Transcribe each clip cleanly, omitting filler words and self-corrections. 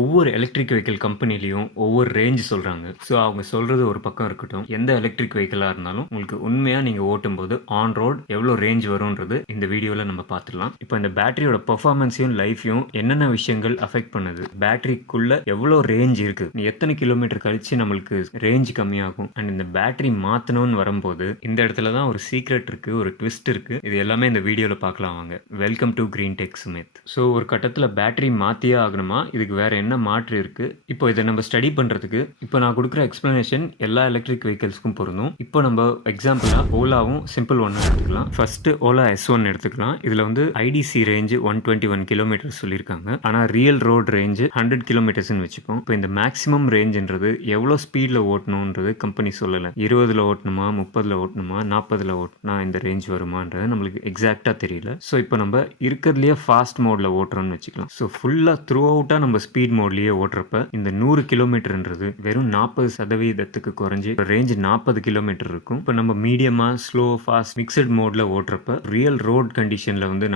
ஒவ்வொரு electric vehicle கம்பெனிலையும் ஒவ்வொரு range சொல்கிறாங்க. ஸோ அவங்க சொல்கிறது ஒரு பக்கம் இருக்கட்டும், எந்த எலக்ட்ரிக் வெஹிக்கிளாக இருந்தாலும் உங்களுக்கு உண்மையாக நீங்கள் ஓட்டும்போது ஆன் ரோட் எவ்வளோ ரேஞ்ச் வரும்ன்றது இந்த வீடியோவில் நம்ம பார்த்துடலாம். இப்போ இந்த பேட்டரியோட பெர்ஃபார்மன்ஸையும் லைஃப்பையும் என்னென்ன விஷயங்கள் அஃபெக்ட் பண்ணுது, பேட்டரிக்குள்ளே எவ்வளோ ரேஞ்ச் இருக்குது, எத்தனை கிலோமீட்டர் கழிச்சு நம்மளுக்கு ரேஞ்ச் கம்மியாகும், அண்ட் இந்த பேட்டரி மாற்றணும்னு வரும்போது இந்த இடத்துல தான் ஒரு சீக்ரெட் இருக்குது, ஒரு ட்விஸ்ட் இருக்குது. இது எல்லாமே இந்த வீடியோவில் பார்க்கலாம் வாங்க. Welcome to green tech Sumith. So ஒரு கட்டத்தில் பேட்டரி மாற்றியே ஆகணுமா, இதுக்கு வேறு என்ன மாற்று இருக்குது? இப்போ இதை நம்ம ஸ்டடி பண்ணுறதுக்கு இப்போ நான் கொடுக்குற எக்ஸ்ப்ளனேஷன் எல்லா எலக்ட்ரிக் வெஹிக்கிள்ஸ்க்கும் பொருந்தும். இப்போ நம்ம எக்ஸாம்பிளாக ஓலாவும் சிம்பிள் ஒன்று எடுத்துக்கலாம். ஃபஸ்ட்டு ஓலா S1 எடுத்துக்கலாம். இதில் வந்து ஐடிசி ரேஞ்சு 121 கிலோமீட்டர் சொல்லியிருக்காங்க. ஆனால் ரியல் ரோட் ரேஞ்சு 100 கிலோமீட்டர்ஸ்னு வச்சுப்போம். இப்போ இந்த மேக்ஸிமம் ரேஞ்சுன்றது எவ்வளோ ஸ்பீடில் ஓட்டணுன்றது கம்பெனி சொல்லலை. 20ல் ஓட்டணுமா, 30ல் ஓட்டணுமா, 40ல் ஓட்டினா இந்த ரேஞ்ச் வருமானது நம்மளுக்கு எக்ஸாக்டாக தெரியல. ஸோ இப்போ நம்ம இருக்கிறதுலையே ஃபாஸ்ட் மோடில் ஓட்டுறோம்னு வச்சுக்கலாம். ஸோ ஃபுல்லாக த்ரூ அவுட்டாக நம்ம ஸ்பீட் மோட்லேயே ஓட்டுறப்ப இந்த 100 கிலோமீட்டர்ன்றது வெறும் 40% குறைஞ்சி ரேஞ்ச் 40 கிலோமீட்டர் இருக்கும். இப்போ நம்ம மீடியமாக ஸ்லோ ஃபாஸ்ட் மிக்சட் மோடில் ஓட்டுறப்ப ரியல் ரோட் கண்டிஷனில் வந்து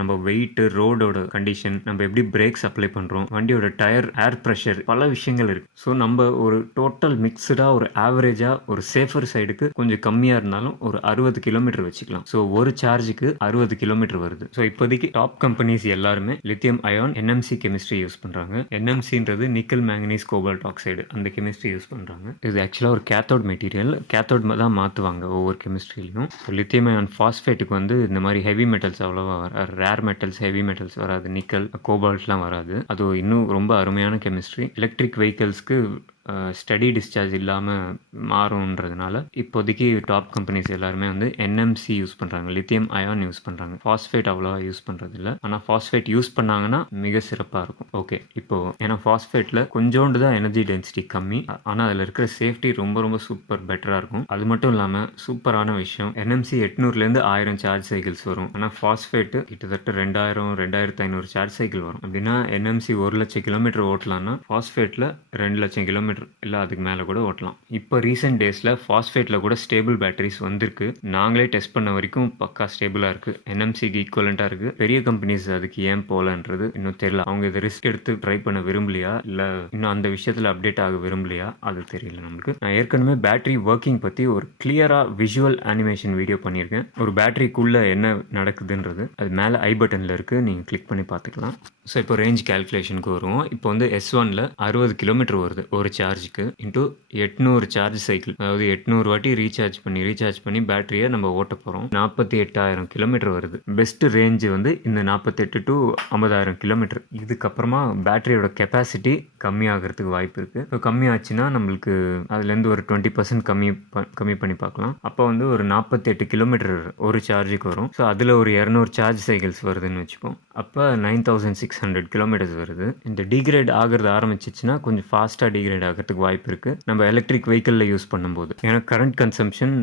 நம்ம வெயிட்டு, ரோடோட கண்டிஷன், நம்ம எப்படி பிரேக்ஸ் அப்ளை பண்ணுறோம், வண்டியோட டயர், ஏர் ப்ரெஷர், பல விஷயங்கள் இருக்குது. ஸோ நம்ம ஒரு டோட்டல் மிக்சடாக ஒரு ஆவரேஜாக ஒரு சேஃபர் சைடுக்கு கொஞ்சம் கம்மியாக இருந்தாலும் ஒரு 60 கிலோமீட்டர் வச்சுக்கலாம். ஸோ ஒரு சார்ஜுக்கு 60 கிலோமீட்டர் வருது. ஸோ இப்போதைக்கு டாப் கம்பெனிஸ் எல்லாருமே lithium ion NMC chemistry use பண்ணுறாங்க. NMCன்றது நிக்கல் மேங்கனீஸ் கோபால்ட் ஆக்சைடு, அந்த கெமிஸ்ட்ரி யூஸ் பண்ணுறாங்க. இது ஆக்சுவலாக ஒரு கேத்தோட் மெட்டீரியல். கேத்தோட் தான் மாற்றுவாங்க ஒவ்வொரு கெமிஸ்ட்ரியிலையும். இப்போ லித்தியம் அயான் ஃபாஸ்பேட்டுக்கு வந்து இந்த மாதிரி ஹெவி மெட்டல்ஸ் அவ்வளோவா வராது. ரேர் மெட்டல்ஸ், ஹெவி மெட்டல்ஸ் வராது. நிக்கல், கோபால்ட்லாம் வராது. அது இன்னும் ரொம்ப அருமையான கெமிஸ்ட்ரி. எலக்ட்ரிக் வெஹிக்கிள்ஸ்க்கு ஸ்டடி டிஸ்சார்ஜ் இல்லாமல் மாறும்ன்றதுனால இப்போதைக்கு டாப் கம்பெனிஸ் எல்லாருமே வந்து NMC யூஸ் பண்ணுறாங்க, லித்தியம் அயான் யூஸ் பண்ணுறாங்க. ஃபாஸ்பேட் அவ்வளோவா யூஸ் பண்ணுறது இல்லை. ஆனால் ஃபாஸ்பேட் யூஸ் பண்ணாங்கன்னா மிக சிறப்பாக இருக்கும். ஓகே, இப்போது ஏன்னா ஃபாஸ்பேட்டில் கொஞ்சோண்டு தான் எனர்ஜி டென்சிட்டி கம்மி, ஆனால் அதில் இருக்கிற சேஃப்டி ரொம்ப ரொம்ப சூப்பர் பெட்டராக இருக்கும். அது மட்டும் இல்லாமல் சூப்பரான விஷயம், NMC 800லேருந்து 1000 சார்ஜ் சைக்கிள்ஸ் வரும். ஆனால் ஃபாஸ்பேட்டு கிட்டத்தட்ட 2000-2500 சார்ஜ் சைக்கிள் வரும். அப்படின்னா NMC 1,00,000 கிலோமீட்டர் ஓட்டலாம்னா ஃபாஸ்பேட்டில் 2,00,000 கிலோமீட்டர் இல்லை அதுக்கு மேலே கூட ஓட்டலாம். இப்போ ரீசெண்ட் டேஸில் ஃபாஸ்பேட்டில் கூட ஸ்டேபிள் பேட்டரிஸ் வந்திருக்கு. நாங்களே டெஸ்ட் பண்ண வரைக்கும் பக்கா ஸ்டேபிளாக இருக்குது. NMCக்கு ஈக்குவலண்ட்டாக இருக்குது. பெரிய கம்பெனிஸ் அதுக்கு ஏன் போகலன்றது இன்னும் தெரியல. அவங்க இதை ரிஸ்க் எடுத்து ட்ரை பண்ண விரும்பலையா, இல்லை இன்னும் அந்த விஷயத்தில் அப்டேட் ஆக விரும்பலையா, அது தெரியல நம்மளுக்கு. நான் ஏற்கனவே பேட்டரி ஒர்க்கிங் பற்றி ஒரு கிளியராக விஷுவல் அனிமேஷன் வீடியோ பண்ணியிருக்கேன். ஒரு பேட்டரிக்குள்ளே என்ன நடக்குதுன்றது அது மேலே ஐ பட்டனில் இருக்குது, நீங்கள் கிளிக் பண்ணி பார்த்துக்கலாம். ஸோ இப்போ ரேஞ்ச் கேல்குலேஷனுக்கு வருவோம். இப்போ வந்து S1ல் 60 கிலோமீட்டர் வருது ஒரு சார்ஜுக்கு, இன்ட்டு 800 சார்ஜ் சைக்கிள், அதாவது 800 வாட்டி ரீசார்ஜ் பண்ணி பேட்டரியை நம்ம ஓட்ட போகிறோம். 48,000 கிலோமீட்டர் வருது. பெஸ்ட் ரேஞ்சு வந்து இந்த 48 to 50,000 கிலோமீட்டர். இதுக்கப்புறமா பேட்டரியோட கெப்பாசிட்டி கம்மியாகிறதுக்கு வாய்ப்பு இருக்குது. இப்போ கம்மியாச்சுன்னா நம்மளுக்கு அதுலேருந்து ஒரு 20% கம்மி பண்ணி பார்க்கலாம். அப்போ வந்து ஒரு 48 கிலோமீட்டர் ஒரு சார்ஜுக்கு வரும். ஸோ அதில் ஒரு 200 சார்ஜ் சைக்கிள்ஸ் வருதுன்னு வச்சுப்போம். அப்போ 9,600 கிலோமீட்டர்ஸ் வருது. இந்த டிகிரேட் ஆகிறது ஆரம்பிச்சிச்சுன்னா கொஞ்சம் ஃபாஸ்ட்டாக டிகிரேட் ஆகிறதுக்கு வாய்ப்பு இருக்குது நம்ம எலக்ட்ரிக் வெஹிக்கிளில் யூஸ் பண்ணும்போது. ஏன்னா கரண்ட் கன்சம்ஷன்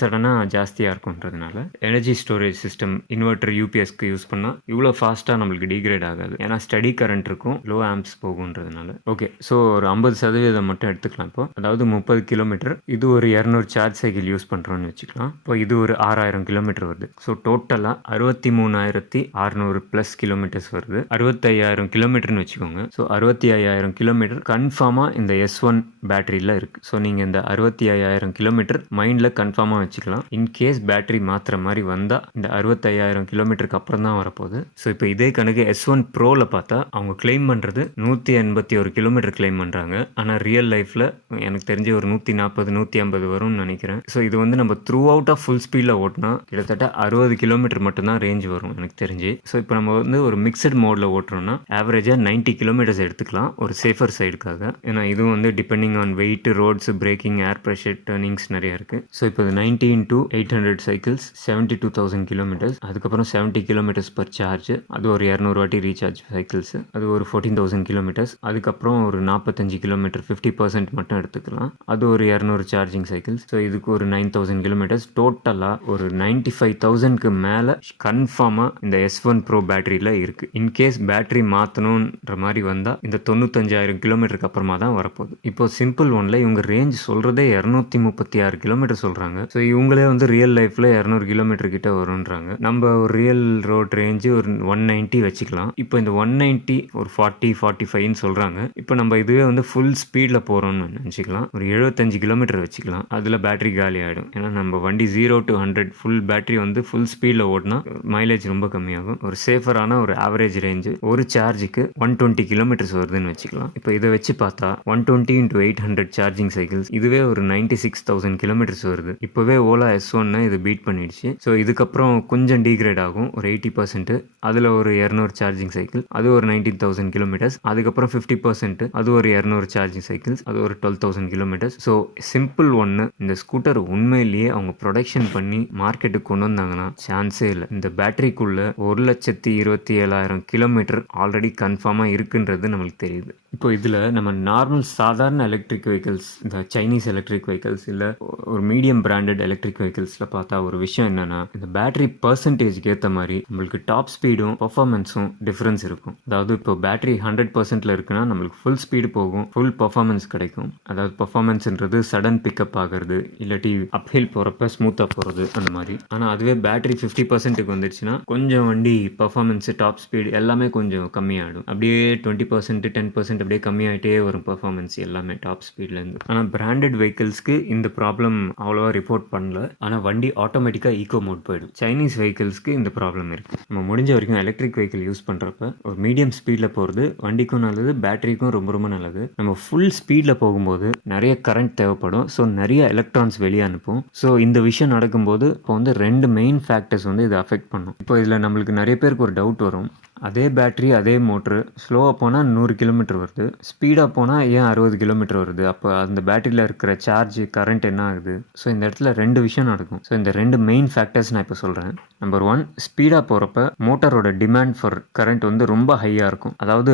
சடனாக ஜாஸ்தியாக இருக்கும்ன்றதுனால எனர்ஜி ஸ்டோரேஜ் சிஸ்டம், இன்வெர்டர், UPSக்கு யூஸ் பண்ணால் இவ்வளோ ஃபாஸ்ட்டாக நம்மளுக்கு டிகிரேட் ஆகாது. ஏன்னா ஸ்டடி கரண்ட் இருக்கும், லோ ஆம்ப்ஸ் போகுன்றதுனால. ஓகே, ஸோ ஒரு 50% மட்டும் எடுத்துக்கலாம். இப்போ அதாவது 30 கிலோமீட்டர், இது ஒரு 200 சார்ஜ் சைக்கிள் யூஸ் பண்ணுறோன்னு வச்சுக்கலாம். இப்போ இது ஒரு 6,000 கிலோமீட்டர் வருது. ஸோ டோட்டலாக 63,600 ப்ளஸ் கிலோமீட்டர்ஸ் வருது. 65,000 கிலோமீட்டர்னு வச்சுக்கோங்க. ஸோ 65,000 கிலோமீட்டர் கன்ஃபார்மாக இந்த S1 பேட்டரியில் இருக்குது. ஸோ நீங்கள் இந்த 65,000 கிலோமீட்டர் மைண்டில் கன்ஃபார்மாக வச்சுக்கலாம். இன்கேஸ் பேட்டரி மாற்றுற மாதிரி வந்தால் இந்த 65,000 கிலோமீட்டருக்கு அப்புறம் தான் வரப்போகுது. ஸோ இப்போ இதே கணக்கு S1 ப்ரோவில் பார்த்தா அவங்க கிளைம் பண்ணுறது 181 கிலோமீட்டர் கிளைம் பண்ணுறாங்க. ஆனால் ரியல் லைஃப்பில் எனக்கு தெரிஞ்ச ஒரு 140-150 வரும்னு நினைக்கிறேன். ஸோ இது வந்து நம்ம த்ரூ அவுட்டாக ஃபுல் ஸ்பீடில் ஓட்டினா கிட்டத்தட்ட 60 கிலோமீட்டர் மட்டும்தான் ரேஞ்ச் வரும் எனக்கு தெரிஞ்சு. ஸோ இப்போ நம்ம வந்து ஒரு மிக்சட் மோடில் ஓட்டுறோம்னா ஆவரேஜாக 90 கிலோமீட்டர்ஸ் எடுத்துக்கலாம் ஒரு சேஃபர் சைடுக்காக. ஏன்னா இதுவும் வந்து depending on weight, roads, braking, air pressure, turnings நிறைய இருக்குது. ஸோ இப்போ 90 into 800 சைக்கிள்ஸ் 72,000 கிலோமீட்டர்ஸ். அதுக்கப்புறம் 70 கிலோமீட்டர்ஸ் பர் சார்ஜ், அது ஒரு 200 வாட்டி ரீசார்ஜ் சைக்கிள்ஸ், அது ஒரு 14,000 கிலோமீட்டர்ஸ். அதுக்கப்புறம் ஒரு 45 கிலோமீட்டர் 50% மட்டும் எடுத்துக்கலாம், அது ஒரு 200 சார்ஜிங் சைக்கிள்ஸ். ஸோ இதுக்கு ஒரு 9,000 கிலோமீட்டர்ஸ். டோட்டலாக ஒரு 95,000க்கு மேலே கன்ஃபார்மாக இந்த S1 ப்ரோ பேட்டரியில் இருக்குது. இன்கேஸ் பேட்டரி மாற்றணுன்ற மாதிரி வந்தால் இந்த 95,000 கிலோமீட்டருக்கு அப்புறமா தான் வரப்போகுது. இப்போ சிம்பிள் ஒன்ல இவங்க ரேஞ்ச் சொல்கிறதே 236 கிலோமீட்டர் சொல்கிறாங்க. ஸோ இவங்களே வந்து ரியல் லைஃப்பில் 200 கிலோமீட்டர் கிட்ட வரும்ன்றாங்க. நம்ம ஒரு ரியல் ரோட் ரேஞ்சு ஒரு 190 வச்சுக்கலாம். இப்போ இந்த 190 ஒரு 40-45ன்னு சொல்கிறாங்க. இப்போ நம்ம இதுவே வந்து ஃபுல் ஸ்பீடில் போகிறோம்னு நினச்சிக்கலாம். ஒரு 75 கிலோமீட்டர் வச்சுக்கலாம். அதில் பேட்டரி காலி ஆகிடும். ஏன்னா நம்ம வண்டி 0 to 100 ஃபுல் பேட்டரி வந்து ஃபுல் ஸ்பீடில் ஓடினா மைலேஜ் ரொம்ப கம்மியாகும். ஒரு சேஃபரான ஒரு ஆவரேஜ் ரேஞ்சு ஒரு சார்ஜுக்கு 120 கிலோமீட்டர்ஸ் வருதுன்னு வச்சுக்கலாம். இப்போ இதை வச்சு பார்த்தா 120 into 800 சார்ஜிங் சைக்கிள்ஸ் இதுவே ஒரு 96,000 கிலோமீட்டர்ஸ் வருது. இப்போவே ஓலா S1 இது பீட் பண்ணிடுச்சு. ஸோ இதுக்கப்புறம் கொஞ்சம் டீக்ரேட் ஆகும் ஒரு 80%. அதில் ஒரு 200 சார்ஜிங் சைக்கிள் அது ஒரு 19,000 கிலோமீட்டர்ஸ். அதுக்கப்புறம் 50% அது ஒரு 200 சார்ஜிங் சைக்கிள்ஸ் அது ஒரு 12,000 கிலோமீட்டர்ஸ். ஸோ சிம்பிள் ஒன்று, இந்த ஸ்கூட்டர் உண்மையிலேயே அவங்க ப்ரொடக்ஷன் பண்ணி மார்க்கெட்டுக்கு கொண்டு வந்தாங்கன்னா சான்ஸே இல்லை. இந்த பேட்டரிக்குள்ள 1,27,000 கிலோமீட்டர் ஆல்ரெடி கன்ஃபார்மாக இருக்குன்றது நம்மளுக்கு தெரியுது. இப்போ இதில் நம்ம நார்மல் சாதாரண எலக்ட்ரிக் வெஹிக்கிள்ஸ், இந்த சைனீஸ் எலக்ட்ரிக் வெஹிக்கிள்ஸ் இல்லை ஒரு மீடியம் பிராண்டட் எலக்ட்ரிக் வெஹிக்கிள்ஸில் பார்த்தா ஒரு விஷயம் என்னன்னா, இந்த பேட்டரி பர்சன்டேஜ்க்கு ஏற்ற மாதிரி நம்மளுக்கு டாப் ஸ்பீடும் பர்ஃபார்மன்ஸும் டிஃப்ரென்ஸ் இருக்கும். அதாவது இப்போ பேட்டரி 100%ல இருக்குன்னா நம்மளுக்கு ஃபுல் ஸ்பீடு போகும், ஃபுல் பர்ஃபார்மன்ஸ் கிடைக்கும். அதாவது பர்ஃபார்மன்ஸ்ன்றது சடன் பிக்கப் ஆகிறது, இல்லாட்டி அப்ஹில் போகிறப்ப ஸ்மூத்தாக போகிறது அந்த மாதிரி. ஆனால் அதுவே பேட்டரி 50%க்கு வந்துடுச்சுன்னா கொஞ்சம் வண்டி பர்ஃபார்மன்ஸ் டாப் ஸ்பீடு எல்லாமே கொஞ்சம் கம்மியாகிடும். அப்படியே 20% 10% அப்படியே கம்மியாகிட்டே வரும் பர்ஃபார்மன்ஸ் எல்லாமே டாப் ஸ்பீட்லேருந்து. ஆனால் பிராண்டட் வெஹிக்கிள்ஸ்க்கு இந்த ப்ராப்ளம் அவ்வளோவா ரிப்போர்ட் பண்ணல. ஆனால் வண்டி ஆட்டோமேட்டிக்காக ஈகோ மோட் போயிடும். சைனீஸ் வெஹிக்கிள்ஸ்க்கு இந்த ப்ராப்ளம் இருக்குது. நம்ம முடிஞ்ச வரைக்கும் எலக்ட்ரிக் வெஹிக்கிள் யூஸ் பண்ணுறப்ப ஒரு மீடியம் ஸ்பீடில் போகிறது வண்டிக்கும் நல்லது, பேட்டரிக்கும் ரொம்ப ரொம்ப நல்லது. நம்ம ஃபுல் ஸ்பீடில் போகும்போது நிறைய கரண்ட் தேவைப்படும். ஸோ நிறைய எலக்ட்ரான்ஸ் வெளியே அனுப்பும். ஸோ இந்த விஷயம் நடக்கும்போது இப்போ வந்து 2 மெயின் ஃபேக்டர்ஸ் வந்து இதை அஃபெக்ட் பண்ணும். இப்போ இதில் நம்மளுக்கு நிறைய பேருக்கு ஒரு டவுட் வரும். அதே பேட்டரி அதே மோட்ரு ஸ்லோவாக போனால் 100 கிலோமீட்டர் வருது, ஸ்பீடாக போனால் ஏன் 60 கிலோமீட்டர் வருது? அப்போ அந்த பேட்டரியில் இருக்கிற சார்ஜ் கரண்ட் என்ன ஆகுது? ஸோ இந்த இடத்துல 2 விஷயம் நடக்கும். ஸோ இந்த 2 மெயின் ஃபேக்டர்ஸ் நான் இப்போ சொல்கிறேன். நம்பர் 1, ஸ்பீடாக போகிறப்ப மோட்டரோட டிமாண்ட் ஃபார் கரண்ட் வந்து ரொம்ப ஹையாக இருக்கும். அதாவது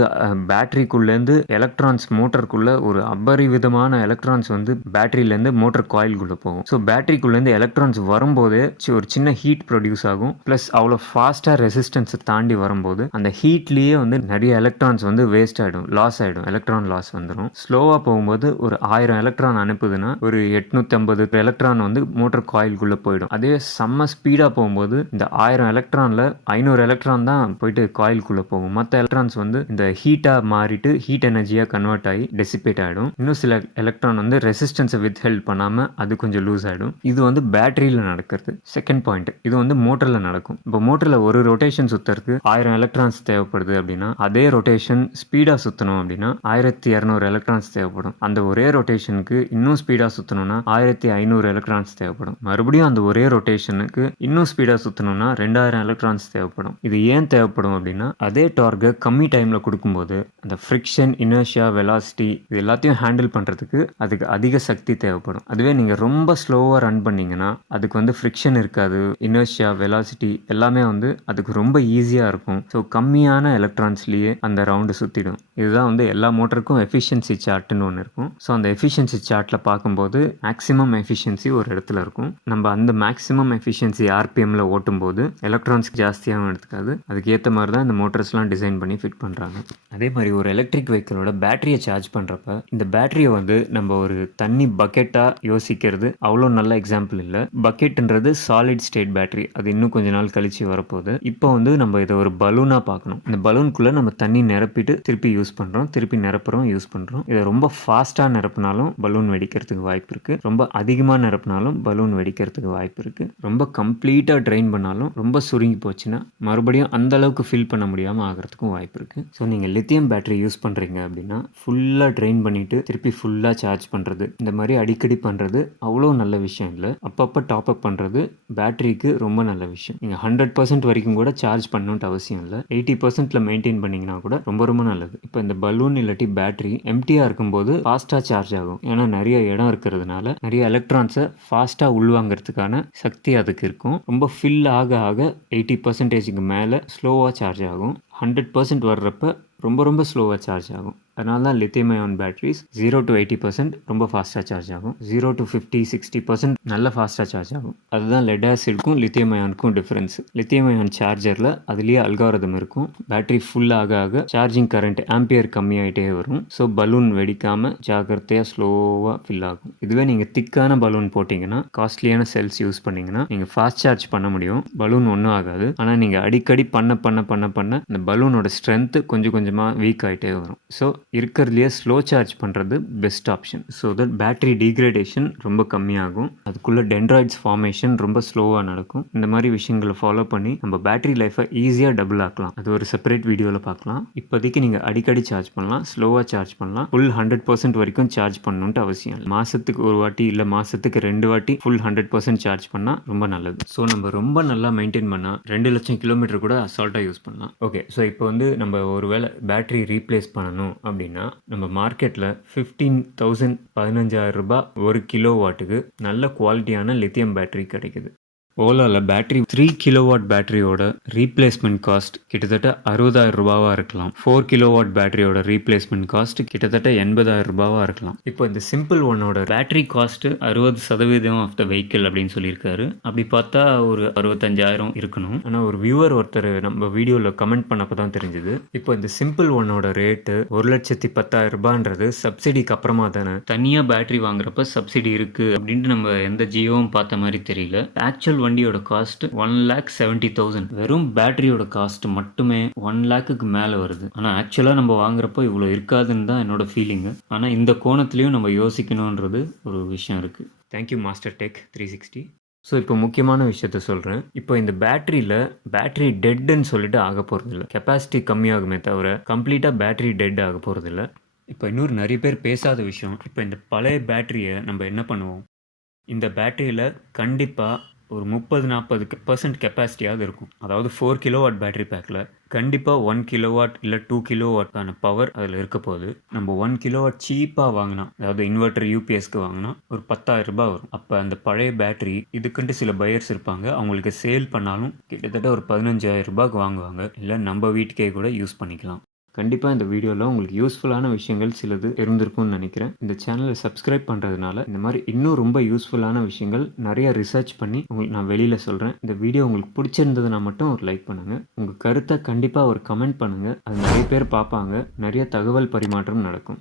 பேட்டரிக்குள்ளேருந்து எலக்ட்ரான்ஸ் மோட்டருக்குள்ளே ஒரு அபரிவிதமான எலக்ட்ரான்ஸ் வந்து பேட்டரியிலேருந்து மோட்டர் காயிலுக்குள்ளே போகும். ஸோ பேட்டரிக்குள்ளேருந்து எலக்ட்ரான்ஸ் வரும்போதே ஒரு சின்ன ஹீட் ப்ரொடியூஸ் ஆகும். ப்ளஸ் அவ்வளோ ஃபாஸ்ட்டாக ரெசிஸ்டன்ஸை தாண்டி வரும்போது அந்த ஹீட்லேயே வந்து நிறைய எலக்ட்ரான்ஸ் வந்து வேஸ்ட் ஆகிடும், லாஸ் ஆகிடும், எலக்ட்ரான் லாஸ் வந்துடும். ஸ்லோவாக போகும்போது ஒரு 1000 எலக்ட்ரான் அனுப்புதுன்னா ஒரு 850 எலக்ட்ரான் வந்து மோட்டர் காயிலுக்குள்ளே போயிடும். அதே செம்ம ஸ்பீடாக போகும்போது இந்த 1000 எலக்ட்ரானில் 500 எலக்ட்ரான் தான் போயிட்டு காயிலுக்குள்ளே போகும். மற்ற எலக்ட்ரான்ஸ் வந்து இந்த ஹீட்டாக மாறிட்டு ஹீட் எனர்ஜியாக கன்வெர்ட் ஆகி டெசிபேட் ஆகிடும். இன்னும் சில எலக்ட்ரான் வந்து ரெசிஸ்டன்ஸை வித் ஹெல்ப் பண்ணாமல் அது கொஞ்சம் லூஸ் ஆகிடும். இது வந்து பேட்டரியில் நடக்கிறது. செகண்ட் பாயிண்ட், இது வந்து மோட்டரில் நடக்கும். இப்போ மோட்டரில் ஒரு ரொட்டேஷன் சுற்றுறதுக்கு 1000 எலக்ட்ரான்ஸ் தேவைப்படுது அப்படின்னா அதே ரொட்டேஷன் ஸ்பீடாக சுற்றணும் அப்படின்னா 1200 எலக்ட்ரான்ஸ் தேவைப்படும். அந்த ஒரே ரொட்டேஷனுக்கு இன்னும் ஸ்பீடாக சுற்றணும்னா 1500 எலக்ட்ரான்ஸ் தேவைப்படும். மறுபடியும் அந்த ஒரே ரொட்டேஷனுக்கு இன்னும் ஸ்பீடாக சுற்றணும்னா 2000 எலக்ட்ரான்ஸ் தேவைப்படும். இது ஏன் தேவைப்படும் அப்படின்னா அதே டார்கை கம்மி டைமில் கொடுக்கும்போது அந்த ஃப்ரிக்ஷன், இனர்ஷியா, வெலாசிட்டி இது எல்லாத்தையும் ஹேண்டில் பண்ணுறதுக்கு அதுக்கு அதிக சக்தி தேவைப்படும். அதுவே நீங்கள் ரொம்ப ஸ்லோவாக ரன் பண்ணீங்கன்னா அதுக்கு வந்து ஃப்ரிக்ஷன் இருக்காது, இனர்ஷியா, வெலாசிட்டி எல்லாமே வந்து அதுக்கு ரொம்ப ஈஸியாக இருக்கும். ஸோ கம்மியான எலக்ட்ரான்ஸ்லேயே அந்த ரவுண்டு சுற்றிடும். இதுதான் வந்து எல்லா மோட்டருக்கும் எஃபிஷியன்சி சார்ட்டுன்னு ஒன்று இருக்கும். ஸோ அந்த எஃபிஷியன்சி சார்ட்டில் பார்க்கும்போது மேக்ஸிமம் எஃபிஷியன்சி ஒரு இடத்துல இருக்கும். நம்ம அந்த மேக்ஸிமம் எஃபிஷியன்சி ஆர்பிஎம்மில் ஓட்டும்போது எலக்ட்ரான்ஸ் ஜாஸ்தியாகவும் எடுத்துக்காது. அதுக்கேற்ற மாதிரி தான் இந்த மோட்டர்ஸ்லாம் டிசைன் பண்ணி ஃபிட் பண்ணுறாங்க. அதே மாதிரி ஒரு எலக்ட்ரிக் வெஹிக்கிளோட பேட்டரியை சார்ஜ் பண்ணுறப்ப இந்த பேட்டரியை வந்து நம்ம ஒரு தண்ணி பக்கெட்டாக யோசிக்கிறது அவ்வளோ நல்ல எக்ஸாம்பிள் இல்லை. பக்கெட்ன்றது சாலிட் ஸ்டேட் பேட்டரி, அது இன்னும் கொஞ்ச நாள் கழிச்சு வரப்போகுது. இப்போ வந்து நம்ம இதை ஒரு பலூனாக பார்க்கணும். இந்த பலூனுக்குள்ளே நம்ம தண்ணி நிரப்பிட்டு திருப்பி யூஸ் பண்ணுறோம், திருப்பி நிரப்புறோம், யூஸ் பண்ணுறோம். இதை ரொம்ப ஃபாஸ்ட்டாக நிரப்பினாலும் பலூன் வெடிக்கிறதுக்கு வாய்ப்பு இருக்குது, ரொம்ப அதிகமாக நிரப்பினாலும் பலூன் வெடிக்கிறதுக்கு வாய்ப்பு இருக்குது. ரொம்ப கம்ப்ளீட்டாக ட்ரெயின் பண்ணாலும் ரொம்ப சுருங்கி போச்சுன்னா மறுபடியும் அந்த அளவுக்கு ஃபில் பண்ண முடியாமல் ஆகிறதுக்கும் வாய்ப்பு இருக்குது. ஸோ நீங்கள் லித்தியம் பேட்டரி யூஸ் பண்ணுறீங்க அப்படின்னா ஃபுல்லாக ட்ரெயின் பண்ணிவிட்டு திருப்பி ஃபுல்லாக சார்ஜ் பண்ணுறது இந்த மாதிரி அடிக்கடி பண்ணுறது அவ்வளோ நல்ல விஷயம் இல்லை. அப்பப்போ டாப் அப் பண்ணுறது பேட்டரிக்கு ரொம்ப நல்ல விஷயம். நீங்கள் 100% வரைக்கும் கூட சார்ஜ் பண்ணணுன்ட்டு அவசியம் இல்லை. 80%ல மெயின்டைன் பண்ணிங்கன்னா கூட ரொம்ப ரொம்ப நல்லது. இப்போ இந்த பலூன் இல்லாட்டி பேட்டரி எம்டியாக இருக்கும்போது ஃபாஸ்ட்டாக சார்ஜ் ஆகும். ஏன்னா நிறைய இடம் இருக்கிறதுனால நிறைய எலக்ட்ரான்ஸை ஃபாஸ்ட்டாக உள்வாங்கிறதுக்கான சக்தி அதுக்கு இருக்கும். ரொம்ப ஃபில் ஆக ஆக 80%க்கு மேலே ஸ்லோவாக சார்ஜ் ஆகும். 100% வர்றப்ப ரொம்ப ரொம்ப ஸ்லோவாக சார்ஜ் ஆகும். அதனால தான் லித்தியம் அயான் பேட்டரிஸ் 0 to 80% ரொம்ப ஃபாஸ்ட்டாக சார்ஜ் ஆகும், 0 to 50-60% நல்ல ஃபாஸ்ட்டாக சார்ஜ் ஆகும். அதுதான் லெட் ஆசிட்க்கும் லித்தியம் அயானுக்கும் டிஃப்ரென்ஸ். லித்தியம் அயான் சார்ஜரில் அதுலேயே அல்காரிதம் இருக்கும். பேட்டரி ஃபுல் ஆக ஆக சார்ஜிங் கரண்ட் ஆம்பியர் கம்மியாயிட்டே வரும். ஸோ பலூன் வெடிக்காமல் ஜாக்கிரதையாக ஸ்லோவாக ஃபில் ஆகும். இதுவே நீங்கள் திக்கான பலூன் போட்டிங்கன்னா, காஸ்ட்லியான செல்ஸ் யூஸ் பண்ணிங்கன்னா நீங்கள் ஃபாஸ்ட் சார்ஜ் பண்ண முடியும், பலூன் ஒன்றும் ஆகாது. ஆனால் நீங்கள் அடிக்கடி பண்ண பண்ண பண்ண பண்ண இந்த பலூனோட ஸ்ட்ரென்த்து கொஞ்சம் கொஞ்சமாக வீக் ஆகிட்டே வரும். ஸோ இருக்கிறதுலையே ஸ்லோ சார்ஜ் பண்ணுறது best option. So that battery degradation ரொம்ப கம்மியாகும், அதுக்குள்ளே டென்ட்ராய்ட்ஸ் ஃபார்மேஷன் ரொம்ப ஸ்லோவாக நடக்கும். இந்த மாதிரி விஷயங்களை ஃபாலோ பண்ணி நம்ம பேட்டரி லைஃப்பை ஈஸியாக டபுள் ஆக்கலாம். அது ஒரு செப்பரேட் வீடியோவில் பார்க்கலாம். இப்போதைக்கு நீங்கள் அடிக்கடி சார்ஜ் பண்ணலாம், ஸ்லோவாக சார்ஜ் பண்ணலாம். ஃபுல் 100% வரைக்கும் சார்ஜ் பண்ணணுன்ட்டு அவசியம் இல்லை. மாதத்துக்கு ஒரு வாட்டி இல்லை மாதத்துக்கு 2 வாட்டி ஃபுல் 100% சார்ஜ் பண்ணால் ரொம்ப நல்லது. ஸோ நம்ம ரொம்ப நல்லா மெயின்டைன் பண்ணால் 2 லட்சம் கிலோமீட்டர் கூட அசால்ட்டாக யூஸ் பண்ணலாம். ஓகே, ஸோ இப்போ வந்து நம்ம ஒரு வேளை பேட்டரி ரீப்ளேஸ் பண்ணணும் அப்படின்னா நம்ம மார்க்கெட்டில் 15,000 15,000 ரூபாய் ஒரு கிலோ வாட்டுக்கு நல்ல குவாலிட்டியான லித்தியம் பேட்டரி கிடைக்குது. ஓலாவில் பேட்டரி 3 கிலோவாட் பேட்டரியோட ரீப்ளேஸ்மெண்ட் காஸ்ட் கிட்டத்தட்ட 60,000 ரூபாவாக இருக்கலாம். 4 கிலோவாட் பேட்டரியோட ரீப்ளேஸ்மெண்ட் காஸ்ட் கிட்டத்தட்ட 80,000 ரூபாவாக இருக்கலாம். இப்போ இந்த சிம்பிள் ஒன்னோட battery cost 60% of the vehicle அப்படின்னு சொல்லியிருக்காரு. அப்படி பார்த்தா ஒரு 65,000 இருக்கணும். ஆனால் ஒரு வியூவர் ஒருத்தர் நம்ம வீடியோவில் கமெண்ட் பண்ணப்போ தான் தெரிஞ்சுது. இப்போ இந்த சிம்பிள் ஒன்னோட ரேட்டு 1,10,000 ரூபான்றது சப்சிடிக்கு அப்புறமா தானே. தனியாக பேட்டரி வாங்குறப்ப சப்சிடி இருக்குது அப்படின்ட்டு நம்ம எந்த ஜியோவும் பார்த்த மாதிரி தெரியல. ஆக்சுவல் வண்டியோட காஸ்ட் 1,70,000. வெறும் பேட்டரியோட காஸ்ட் மட்டுமே 1 லேக்குக்கு மேலே வருது. ஆனால் ஆக்சுவலாக நம்ம வாங்குறப்போ இவ்வளோ இருக்காதுன்னு தான் என்னோட ஃபீலிங்கு. ஆனால் இந்த கோணத்துலேயும் நம்ம யோசிக்கணுன்றது ஒரு விஷயம் இருக்குது. Thank you master tech 360. ஸோ இப்போ முக்கியமான விஷயத்த சொல்கிறேன். இப்போ இந்த பேட்டரி டெட்டுன்னு சொல்லிட்டு ஆக போகிறதில்ல. கெப்பாசிட்டி கம்மியாகுமே தவிர கம்ப்ளீட்டாக பேட்டரி டெட் ஆக போகிறதில்ல. இப்போ இன்னொரு நிறைய பேர் பேசாத விஷயம், இப்போ இந்த பழைய பேட்டரியை நம்ம என்ன பண்ணுவோம், இந்த பேட்டரியில் கண்டிப்பாக ஒரு 30-40% கெப்பாசிட்டியாவது இருக்கும். அதாவது 4 கிலோவாட் பேட்டரி பேக்கில் கண்டிப்பாக 1 கிலோவாட் இல்லை 2 கிலோவாட்டான பவர் அதில் இருக்க போகுது. நம்ம 1 கிலோவாட் சீப்பாக வாங்கினா, அதாவது இன்வெர்டர் யூபிஎஸ்க்கு வாங்கினா ஒரு 10,000 ரூபாய் வரும். அப்போ அந்த பழைய பேட்டரி இதுக்குன்ட்டு சில பையர்ஸ் இருப்பாங்க, அவங்களுக்கு சேல் பண்ணாலும் கிட்டத்தட்ட ஒரு 15,000 ரூபாய்க்கு வாங்குவாங்க. இல்லை நம்ம வீட்டுக்கே கூட யூஸ் பண்ணிக்கலாம். கண்டிப்பாக இந்த வீடியோவில் உங்களுக்கு யூஸ்ஃபுல்லான விஷயங்கள் சிலது இருந்திருக்கும்னு நினைக்கிறேன். இந்த சேனலை சப்ஸ்கிரைப் பண்ணுறதுனால இந்த மாதிரி இன்னும் ரொம்ப யூஸ்ஃபுல்லான விஷயங்கள் நிறைய ரிசர்ச் பண்ணி உங்களுக்கு நான் வெளியில் சொல்கிறேன். இந்த வீடியோ உங்களுக்கு பிடிச்சிருந்ததுன்னா மட்டும் ஒரு லைக் பண்ணுங்கள். உங்கள் கருத்தை கண்டிப்பாக ஒரு கமெண்ட் பண்ணுங்கள். அது நிறைய பேர் பார்ப்பாங்க, நிறைய தகவல் பரிமாற்றம் நடக்கும்.